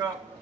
Faststillinggar.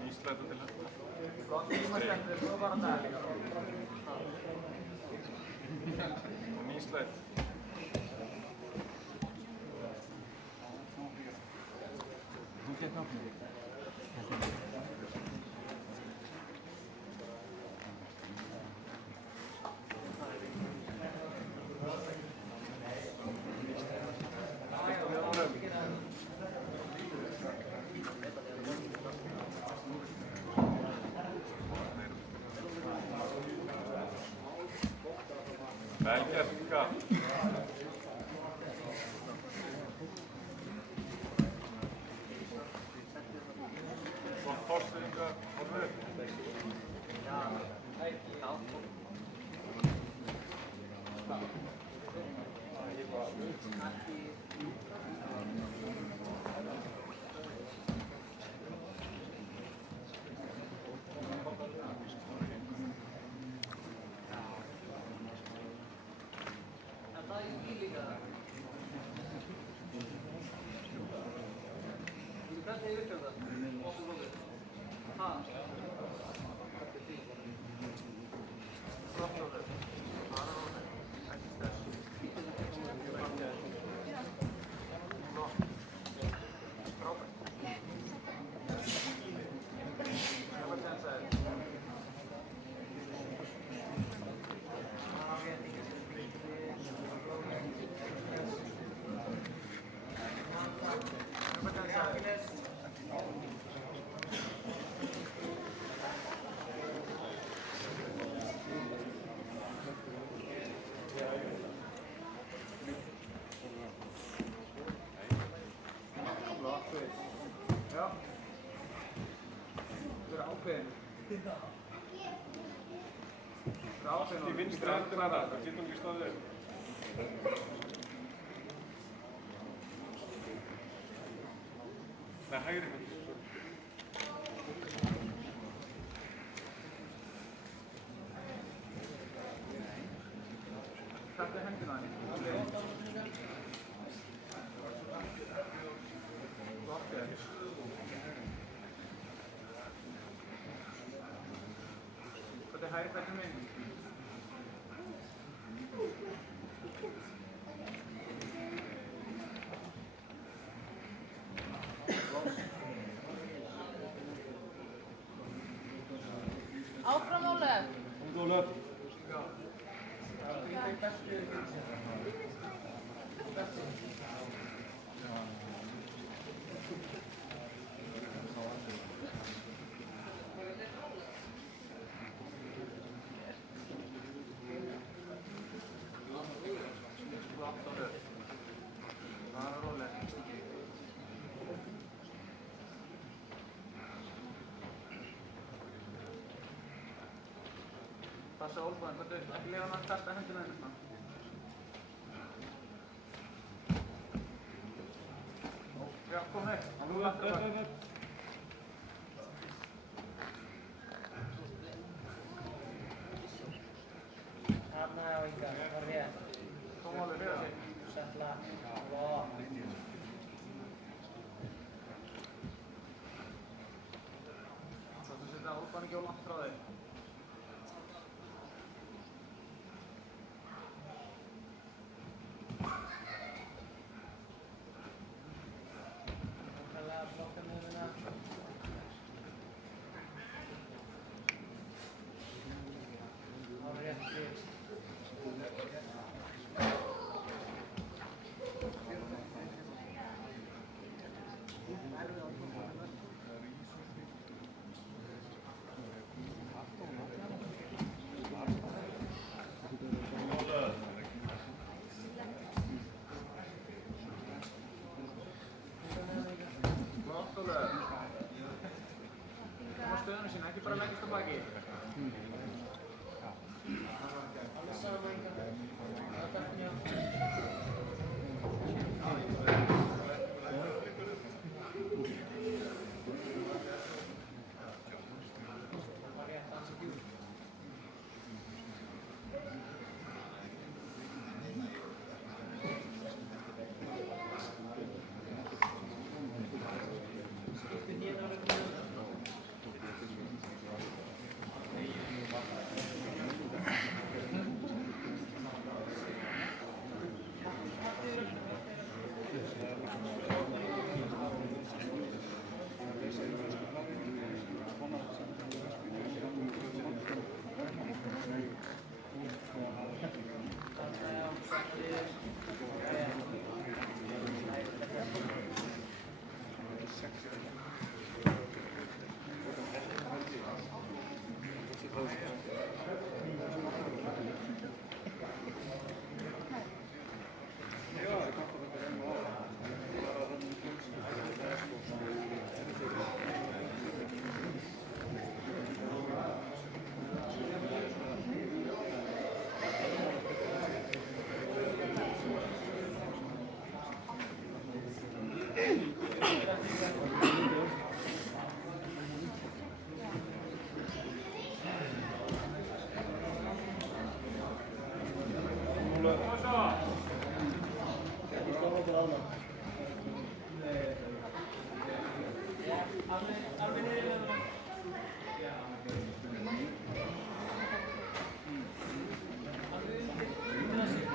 Nýslæta til þetta. Gott tímastendur, svo bara það. Og nýslæt. Þú getur náttúrulega. Vel gert, Mika. Gott fórstuðingar, Orður. Í vinstri hendina þarna, það getur ekki stóðið upp. Nei, hægri hendina. Þetta er hendina þarna. Þetta er hægri fættur minn. Áfram Ólöf. Ólöf. Passa olnbúinn, hvað dögt, ekki lefa hann að kasta hendina henni svona. Já, kom upp. Nú langt upp. Hanna og Inga, það var rétt. Kom alveg rauða sig. Sætla, bra. Stella, hótt hann ekki á langt frá þig. Nákvæmlega blokka með hana. Á rétti. Gott Ólöf. Koma á stöðuna sína, ekki bara leggjast á baki. Alveg sama Inga. Á bekknum. Á rétt, ansi djúp. Skipti hnén á rögnum. Alveg niður með hana. Alveg undir sig.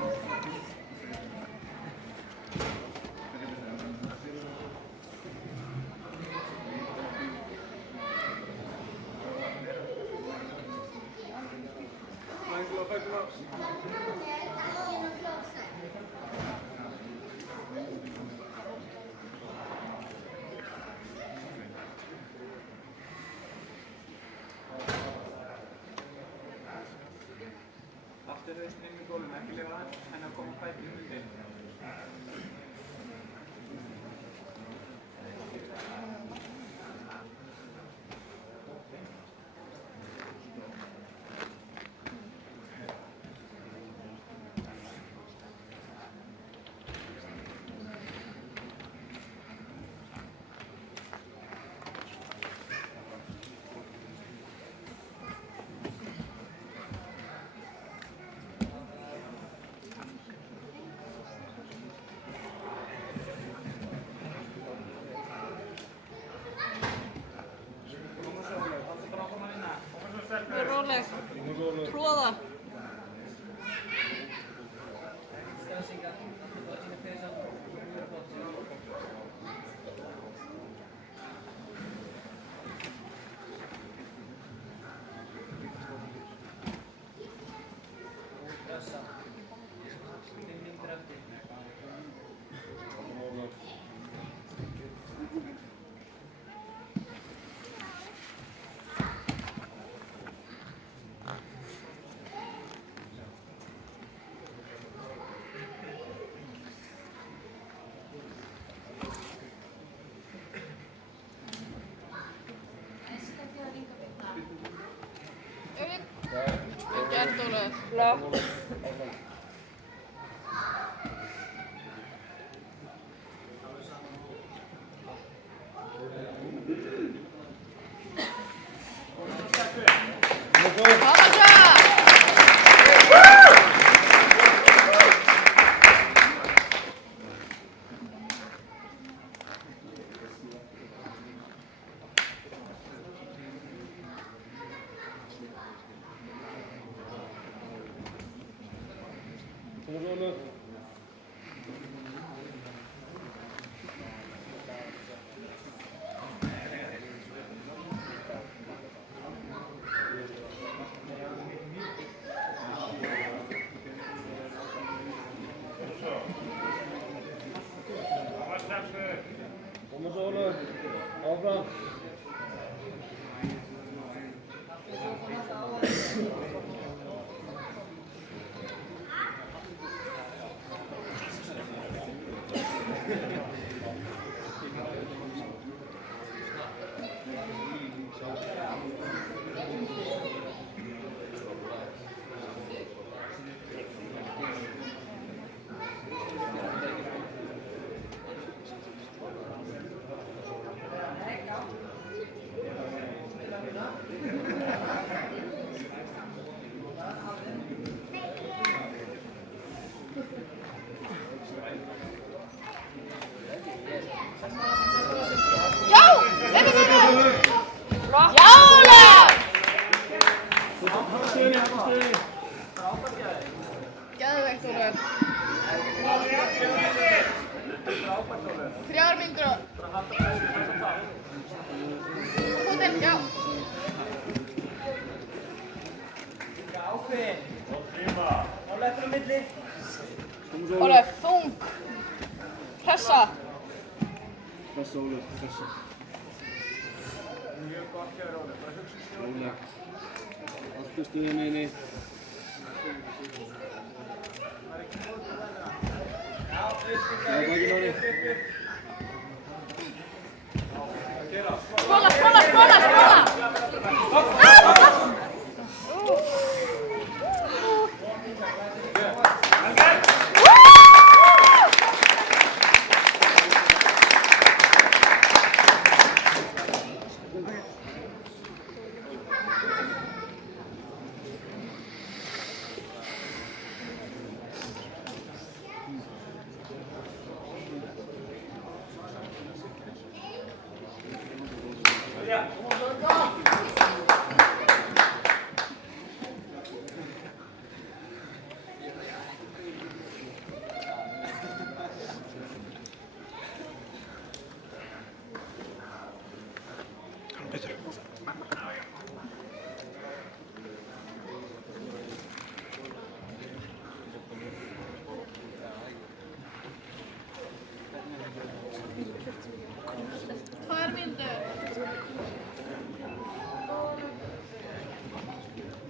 Allt hausinn inn í gólfinu, ekki leyfa henni að koma fæti í hundin. Róleg. Tróða. Stress Inga. Odinne pesa. Stressa. 5 mínútur eftir. Vel gert, Ólöf. Flott. Thomas Ólafur, áfram. Geðveikt, Ólöf. 3 mínútur. Fótinn, já. Ákveðin. Á lettur á milli. Ólöf, þung. Pressa. Pressa Ólafur, pressa. Rólegt. Allt í stuðinni. Skóla, skóla, skóla, skóla.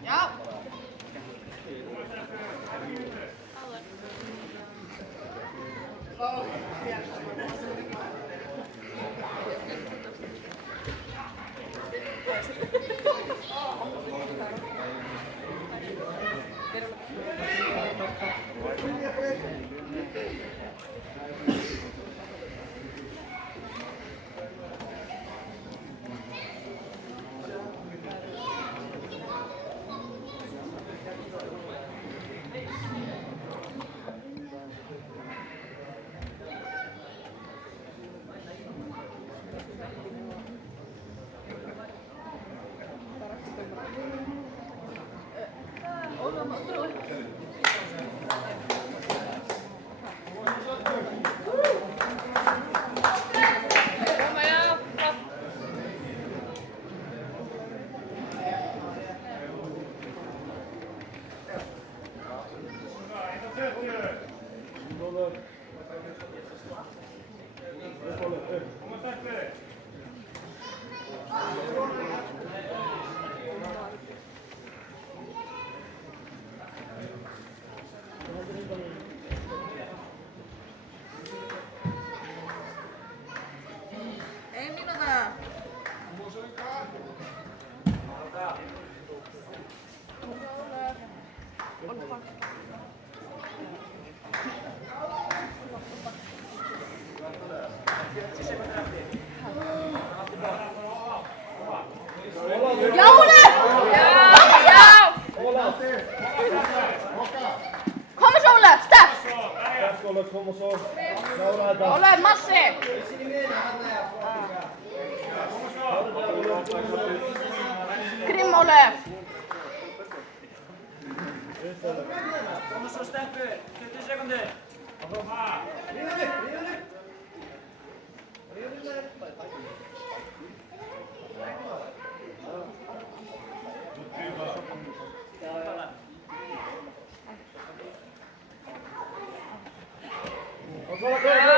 Já. Kom og svo. Klára þetta. Ólöf, massi. Grimm, Ólöf. Kom svo Steffur, 20 sekundur. Kolla, kolla, kolla!